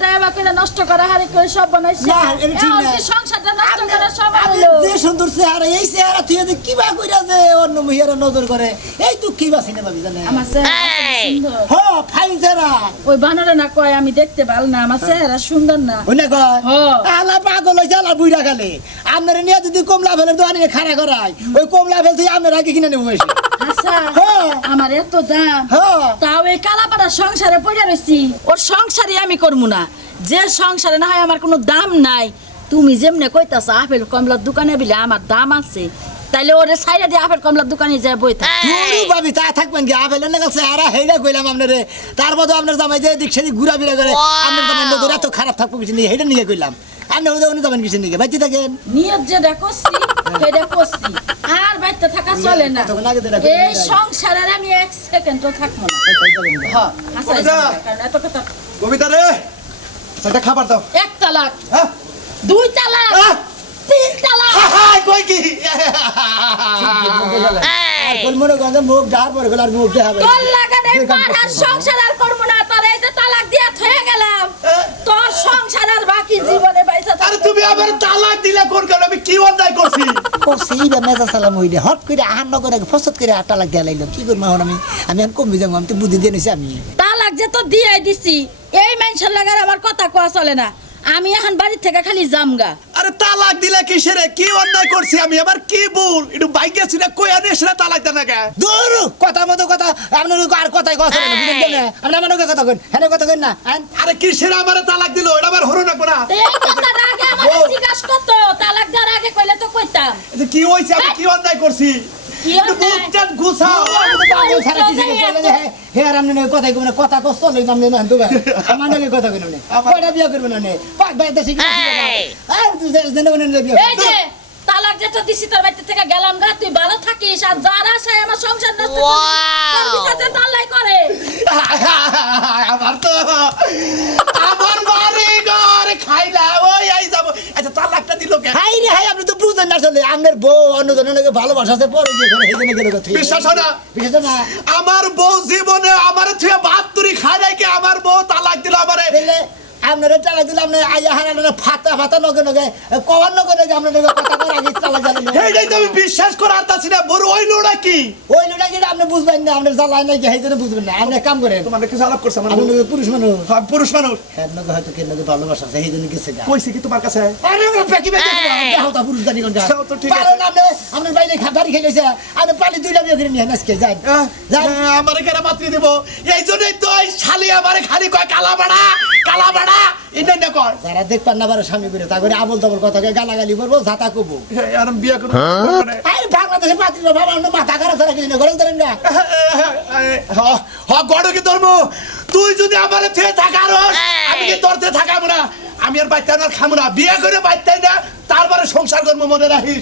সংসারটা এবার করে নষ্ট করা হারে করে সব বানাইছে না, এটা ঠিক না। সংসারটা নষ্ট করা সব আপনি হলো যে সুন্দর চেহারা এই চেহারা তুই যে কি বা কইরা যে অন্য মহিলারা নজর করে এই তুই কি বা সিনেমা জানে আমার চেহারা সুন্দর হ্যাঁ ফাইন চেহারা ওই বানরে না কয় আমি দেখতে ভালো না আমার চেহারা সুন্দর না ওই না কয় হ্যাঁ। আলা পাগল হইছে আলা বুইরা গেলে আপনারা নিয়ে যদি কমলা ফেলের দোকানে খাড়া করায় ওই কমলা ফেল তুই আপনারা কি কিনে নেবো বেশি আচ্ছা হ্যাঁ। আমার এত দাম হ্যাঁ তাও এই কালাপাড়া সংসারে পড়ে রয়েছি ওর সংসারে আমি করবো না যে সংসারে না হয় আমার কোনো দাম নাই তুমি যেমনে কইতাছ আপেল কমলার দোকানে বিলে আমার দাম আছে তাইলে ওরে সাইডে দিয়ে আপেল কমলার দোকানে যায় বই থাক তুই ভাবি তা থাকবেন কি আপেলের না চেহারা হেইডা কইলাম আপনারে তার মধ্যে আপনার জামাই যে দিক সেদিক ঘুরা ফিরা করে আপনার জামাই নজর এত খারাপ থাকবো কিছু নিয়ে হেইডা নিয়ে কইলাম আপনি ওদের অন্য যাবেন কিছু নিয়ে বাইতে থাকেন নিয়ত যেটা করছি সেটা করছি আর বাইতে থাকা চলে না তখন আগে যেটা করতে এই যাই। সংসারে আমি এক সেকেন্ডও থাকবো না হ্যাঁ হাসাই কবিতা! কারণ এত কথা কবিতা রে সেটা খাবার দাও এক তালাক হ্যাঁ দুই তালাক আহ! তিন তালাক হাই কই কি কোন মনে করেন মুখ ডার পরে গেল আর মুখ দেখাবে তোর লাগানে পাড়ার সংসার আর করবো না তোর এই যে তালাক দিয়া থয়ে গেলাম তোর সংসার আর বাকি জীবনে বাইসা আরে তুমি আমার তালাক দিলে কোন কারণে আমি কি অন্যায় করছি ও সেইবা মেজা সালাম হইলে হট করে আহার নগরে ফসত করে আটা লাগ দেয়া লাইলাম কি করবো এখন আমি আমি কমবি যাবো আমি তো বুদ্ধি দিয়ে নিছি আমি তালাক যে তো দিয়ে দিছি এই মানুষের লাগার আমার কথা কোয়া চলে না আমি এখন বাড়ি থেকে খালি জামগা আরে তালাক দিলে কিসেরে কি অন্যায় করছি আমি আবার কি ভুল একটু বাইকে ছিল কই আনে সেটা তালাক দেন না কে দূর কথা মতো কথা আপনার আর কথাই কথা না বুঝলেন না আপনি আমার নগে কথা কইন হ্যাঁ কথা কইন না আরে কিসেরে আমারে তালাক দিল এটা আবার হরো রাখবো না তো এই কথাটা আগে আমাকে জিজ্ঞাসা করতো তালাক দেওয়ার আগে কইলে তো কইতাম এটা কি হইছে আমি কি অন্যায় করছি কি একটু অন্যায়? মুখটা ঘুষাও হে আর আপনি কথা কইবেন কথা কষ্ট লই নাম না তো আমার নগে কথা কইন না কয়টা বিয়া করবেন না পাক ভাই দেশি কি আর তুই জেনে বলেন বিয়া এই যে তালাক যেটা দিছি তোর বাড়ি থেকে গেলাম গা তুই ভালো থাকিস আর যার আশায় আমার সংসার নষ্ট তোর বিচার যে তালাই করে আমার তো আমার বাড়ি ঘর খাইলা ওই আই যাব আচ্ছা তালাকটা দিল কে হাই রে হাই আপনি তো বুঝেন না আসলে আপনার বউ অন্য জনের ভালোবাসা আছে পরে গিয়ে করে হেজনে গেল কথা বিশ্বাস হয় না? বিশ্বাস না আমার বউ জীবনে আমার থুয়ে বাহাত্তরি খাই নাই কে আমার বউ তালাক দিল আমারে দিলে আপনারা টাকা দিলে আপনি আইয়া হারানো ফাতা ফাতা নগে নগে কবার নগে নগে আপনার কথা কর আগে চালা জানেন এইটাই তো আমি বিশ্বাস করার তাছি না বড় ওই লোড়া কি ওই লোটা যেটা আপনি বুঝবেন না আপনার জ্বালাই নাই সেই জন্য বুঝবেন না আপনি এক কাম করেন তোমার কিছু আলাপ করছে আমার আপনি পুরুষ মানুষ হ্যাঁ, পুরুষ মানুষ হ্যাঁ নগে হয়তো কেন ভালোবাসা আছে সেই জন্য গেছে গা কইছে কি তোমার কাছে আরে ওরা পেকি পেকি দেখাও তা পুরুষ জানি কোন গা তাও তো ঠিক আছে। পারেন আপনি আপনার বাইরে খাবারই খেলেছে আপনি পানি দুইটা বিয়ে করে নিয়ে আজকে যান যান আমারে কেন মাতৃ দেব এই জন্যই তো ওই শালি আমারে খালি কয় কালা বাড়া এটা না কয় যারা দেখবেন না পারে স্বামী করে তা করে আবল তাবল কথা গালাগালি করবো ঝাঁতা করবো আর আমি বিয়া করব আরে বাংলাদেশে পাত্রী বাবা আমরা মাথা খারাপ তারা কিছু না ঘরে ধরেন না হ গড় কি ধর্ম তুই যদি আমারে থেকে থাকার আমি কি তোরতে থাকাবো না আমি আর বাইতে আর খামু না বিয়া করে বাইতে না তারপরে সংসার করবো মনে রাখিস